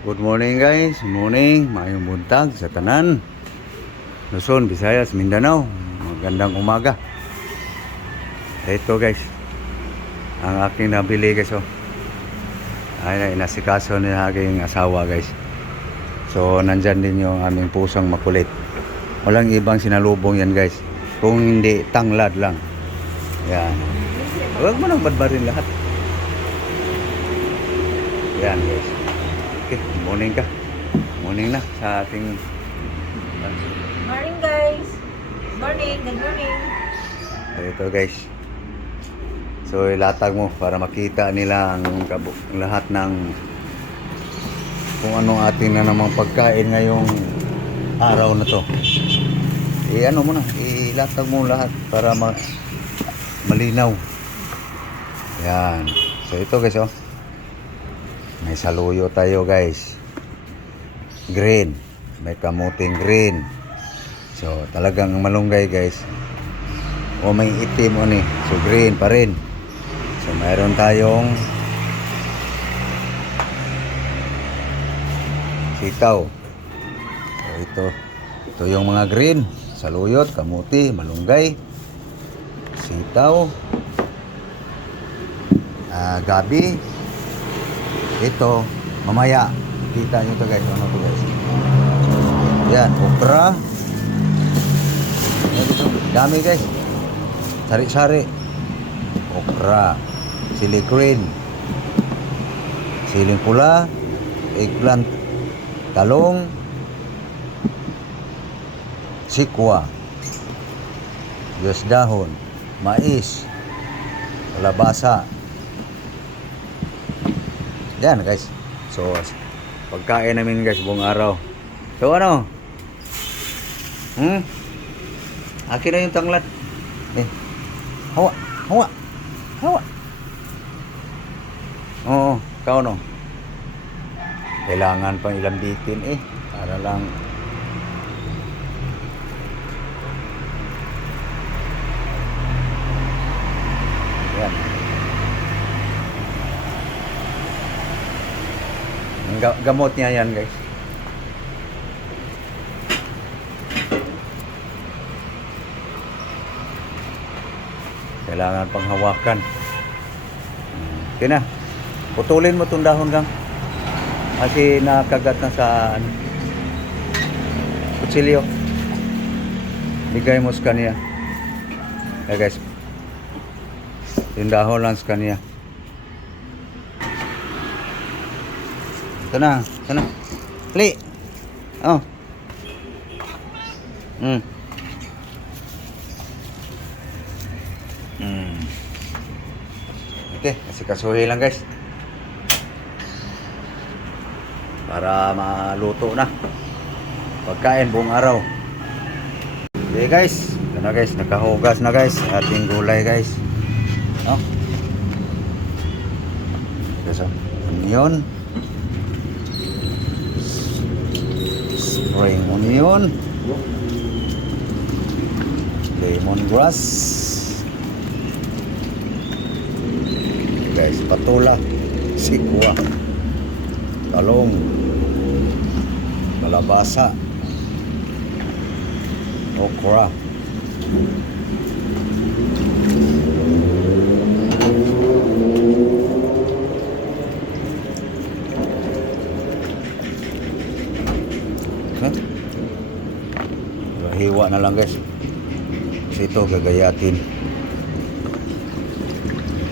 Good morning guys, morning, maayong buntag sa tanan Luzon, Visayas, Mindanao. Magandang umaga. Ito guys, ang aking nabili guys ay inasikaso ni aking asawa guys. So nandyan din yung aming pusang makulit. Walang ibang sinalubong yan guys, kung hindi tanglad lang. Yan. Huwag mo nang badbarin lahat. Yan guys. Okay, morning ka. Morning na sa ating Morning guys. Morning, good morning. ito guys. So ilatag mo para makita nila ang lahat ng kung anong ating na namang pagkain ngayong araw na to. Ano mo na, ilatag mo lahat para malinaw. Yan. So ito guys may saluyo tayo guys. Green. May kamuting green. So talagang malunggay guys. O may itim So green pa rin. So mayroon tayong sitaw. So ito yung mga green. Saluyot, kamuti, malunggay, sitaw, gabi. Ito, mamaya kita nyo to guys. Ano to guys? Yan, okra. Dami guys. Sari-sari. Okra, sili green, siling pula, eggplant, talong, sikwa, Diyos dahon, mais, kalabasa. Yan guys. So pagkain namin guys buong araw. So ano? Akin na yung tanglad. Hawa, hawa, hawa. Oo, ikaw no. Kailangan pang ilambitin para lang yan. Gamot niya yan guys. Kailangan pang hawakan. Okay na. Putulin mo itong dahon gang. Kasi nakagat na sa kutsilyo. Bigay mo sa kanya. Guys. Yung dahon lang sa kanya. Ito na. Pli. Oh. Okay, kasi kasuhin lang guys. Para maluto na. Pagkain buong araw. Okay guys. Ito na guys, nakahugas na guys. Ating gulay guys. Ito onion. Spring onion, lemongrass, guys, patula, sikwa, talong, kalabasa, okra, hiwa na lang guys. Kasi ito gagayatin.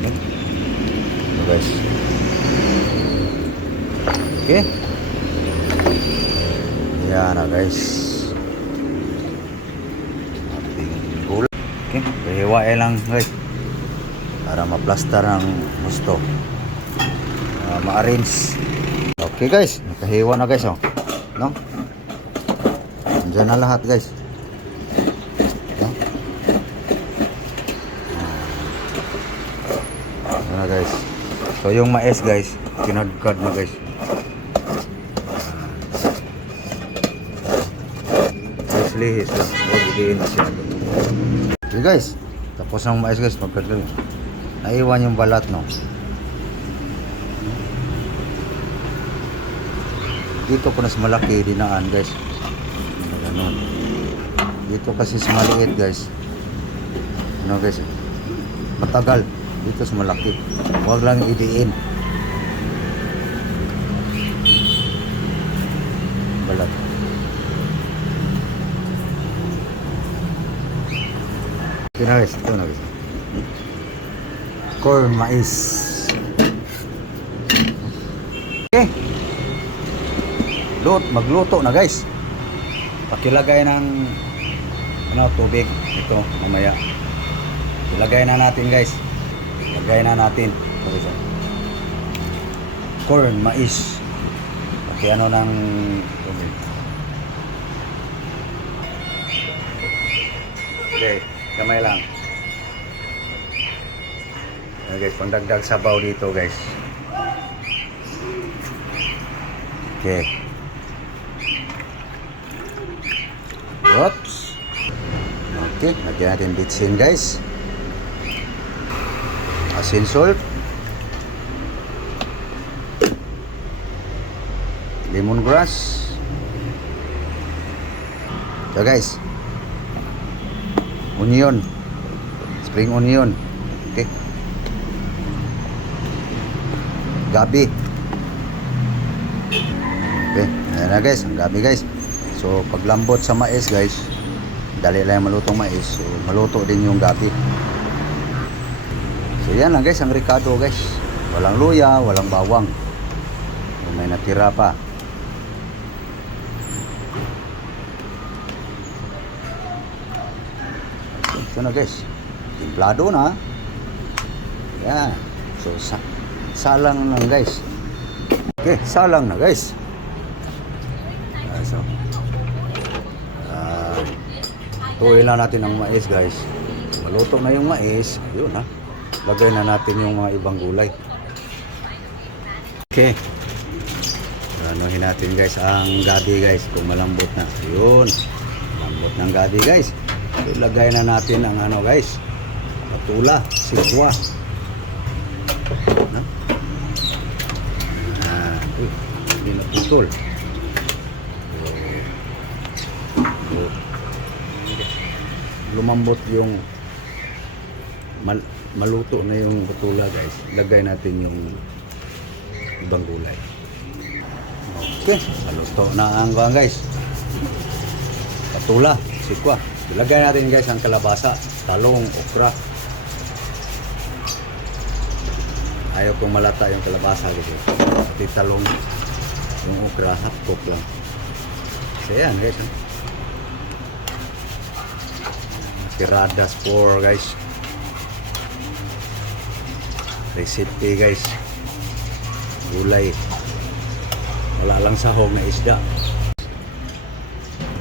Ito guys. Okay. Yan na guys. Ating gulay. Okay. Hiwain lang guys. Para ma-plaster ng gusto. Ma-arrange. Okay guys. Nakahiwa na guys no? Diyan na lahat guys. Na guys. So yung mais guys, kinadkad na guys. Lihis lang. Huwag idiin masyado. Okay guys. Tapos ang mais guys, magkadkad. Naiwan yung balat no. Dito po na sa malaki, dinaan guys. Ganun. Dito kasi sa maliit guys. Ano guys? Matagal. Dito sa malaki. Huwag lang idiin. Balat. Ito na guys. Ito na guys. Corn mais. Okay. Magluto na guys. Pakilagay ng tubig ito mamaya. Ilagay na natin guys. Ilagay na natin. Corn mais. Okay, ng tubig. Okay, kamay lang. Okay, pangdagdag sabaw dito guys. Okay. Oops. Okay, lagyan natin bitsin guys. Asin salt. Lemongrass. So guys. Onion. Spring onion. Okay. Gabi. Okay, ayan na guys, ang gabi guys. So paglambot sa mais guys, dali lang malutong mais. So maluto din yung gabi. So yan lang guys, ang ricado guys. Walang luya, walang bawang. So, may natira pa. Ito na guys. Timplado na. Yan. So salang lang guys. Okay, salang na guys. So, tuloy lang natin ang mais guys. Maluto na yung mais. Ayun ha. Lagay na natin yung mga ibang gulay. Okay. Anuhin natin guys ang gabi guys. Kung malambot na. Ayun. Malambot ng gabi guys. So, ilagay na natin ang guys. Patula. Sikwa. Hindi naputol. Lumambot yung maluto na yung patula guys. Lagay natin yung ibang gulay. Okay, maluto na ang guys. Patula, sikwa. Ilagay natin guys ang kalabasa, talong, okra. Ayaw kong malata yung kalabasa guys. Pati talong, yung okra, half cook lang. So yan guys. Tiradas 4 guys. Recipe guys. Gulay. Wala lang sahog na isda.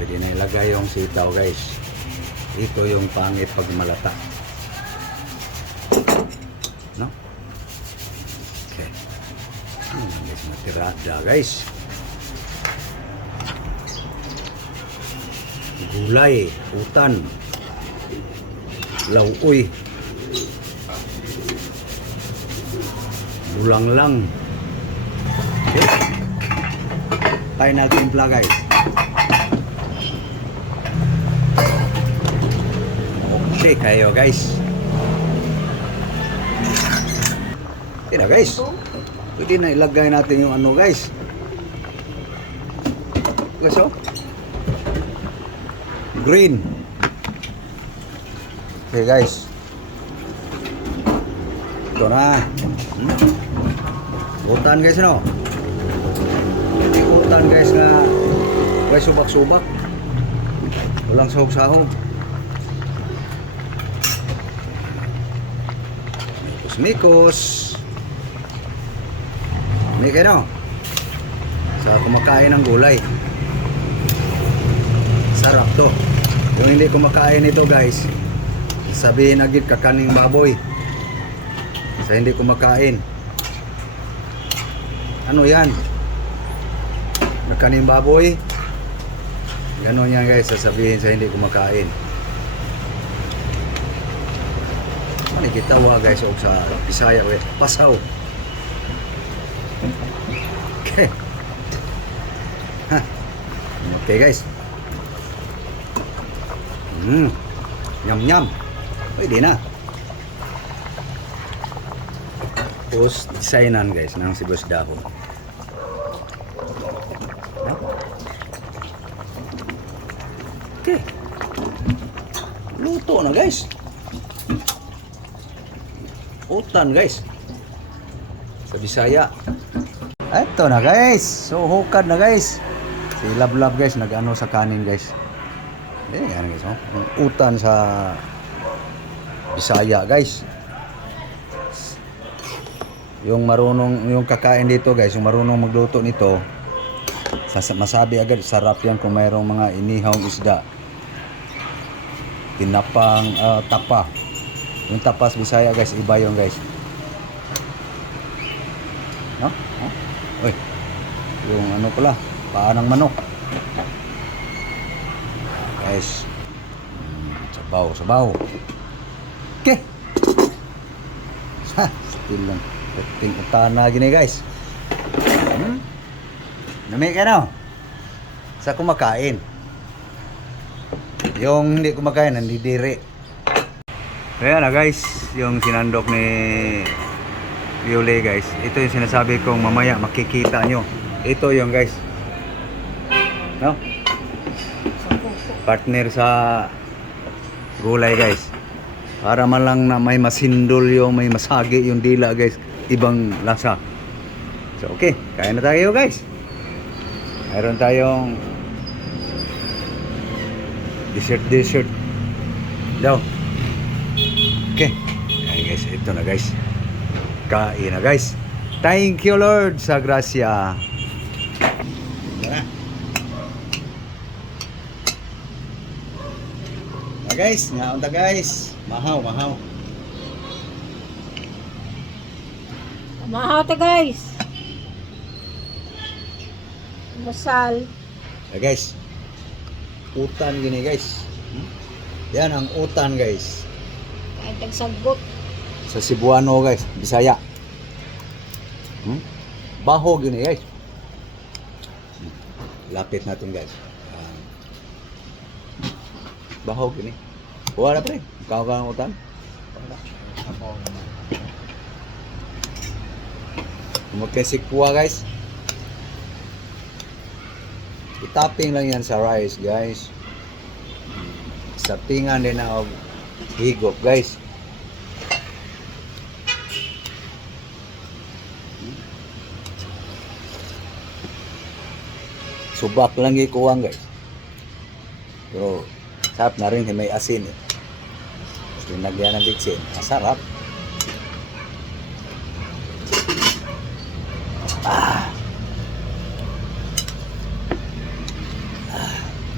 Pwede na ilagay yung sitaw guys. Ito yung pangit pag malata. No? Okay. Guys, matirada guys. Gulay, utan. Lauoy, bulang lang. Okay. Final timpla guys. Okay kayo guys. Okay na guys. Pwede na ilagay natin yung guys. Guys oh. Green. Okay guys. Ito na. Utan guys no. Utan guys nga guys subak-subak. Walang sahog-sahog. Mikos. May kayo no. Sa kumakain ng gulay. Sarap to. Kung hindi kumakain ito guys, sabihin agad kakaning baboy. Sa hindi kumakain. Ano yan? Kakaning baboy. Ganon yan guys, sasabihin sa hindi kumakain. Ano kitawa guys o sa Bisaya o pasaw. Okay. Okay guys. Yum yum. Pwede na. Tapos designan guys ng sibuyas dahon. Okay. Luto na guys. Utan guys. Sa Bisaya. Ito na guys. So hukad na guys. Si Love guys nag-ano sa kanin guys. Yan guys, oh. Utan sa Bisaya guys. Yung marunong, yung kakain dito guys, yung marunong magluto nito, masabi agad sarap yan kung mayroong mga inihawng isda. Tinapang tapa. Yung tapas Bisaya guys, iba yung guys. No? Uy. Yung ano pala, paa ng manok. Guys. Sabaw. Okay. Still lang. Ting utana gini guys. Nami ka na. Sa kumakain. Yung hindi kumakain, nandidiri. Kaya na guys, yung sinandok ni Viole guys. Ito yung sinasabi kong mamaya makikita nyo. Ito yung guys. No? Partner sa gulay guys. Para man lang na may masindol yung, may masagi yung dila guys. Ibang lasa. So okay, kain na tayo guys. Mayroon tayong dessert daw. Okay. Ayan guys, ito na guys. Kain na guys. Thank you Lord sa grasya. Tara. Na guys, ngaunta guys. Mahaw. Mahaw ta guys. Masal. Guys. Utan gini guys. Yan ang utan guys. Ay tagsagot. Sa Cebuano guys, Bisaya. Baho gini guys. Lapit natin guys. Baho gini. Wala pre. Kau kang utan? Magkasik puwa guys. Itapping lang yan sa rice guys. Sa tingan din na higop guys. Subak lang ikuwang guys. Pero sarap na rin may asin eh. Linagyan ng bitsin. Masarap.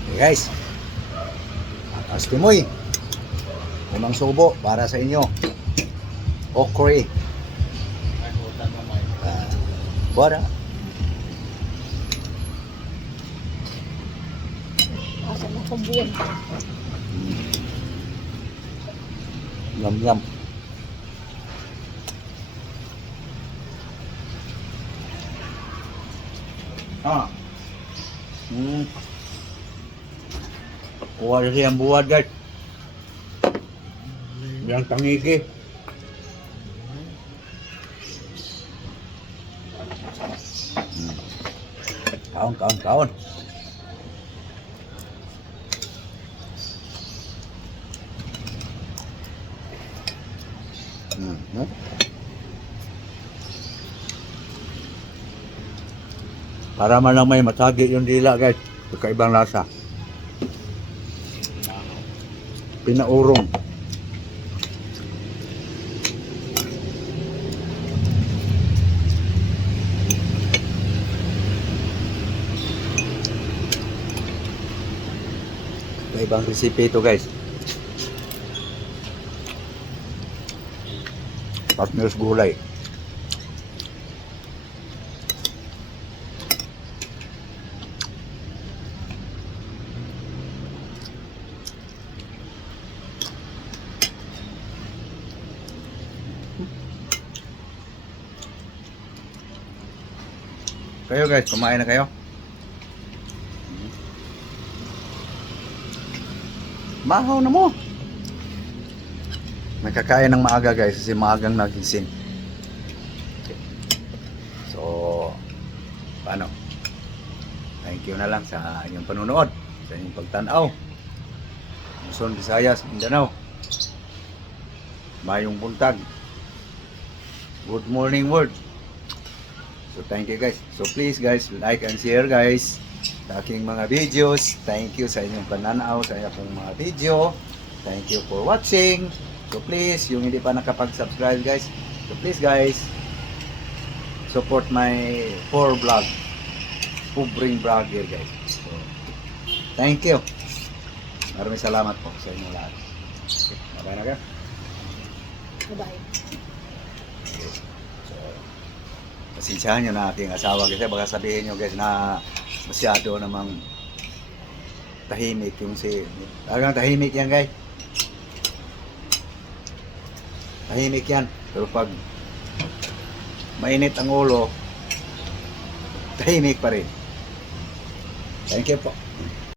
Okay guys. Atas timoy. Unang subo para sa inyo. Okray. Bora. Asa na ko buwan. Yum. Kuha na siyang buwad guys. Yang tangiki. Kaon. Para man lang may masagi yung dila guys. Kakaibang lasa. Pinaurong. Kakaibang recipe ito guys. Partners gulay. Kayo guys, kumain na kayo? Mahaw na mo. Nakakain ng maaga guys kasi maagang nagising. Okay. So, paano? Thank you na lang sa inyong panunood, sa inyong pagtanaw. Luzon, Visayas, Mindanao. Mayong buntag. Good morning world. So thank you guys. So please guys, like and share guys sa aking mga videos. Thank you sa inyong pananaw sa akong mga video. Thank you for watching. So please, yung hindi pa nakapag-subscribe guys, so please guys, support my poor vlog. Pobreng vlogger guys. So, thank you. Maraming salamat po sa inyong lahat. Okay, bye na ka. Bye-bye. So, pasensyahan nyo na ating asawa kasi baka sabihin nyo guys na masyado namang tahimik yung si... Talagang tahimik yan guys. Tahimik yan. Pero pag mainit ang ulo, tahimik pa rin. Thank you po.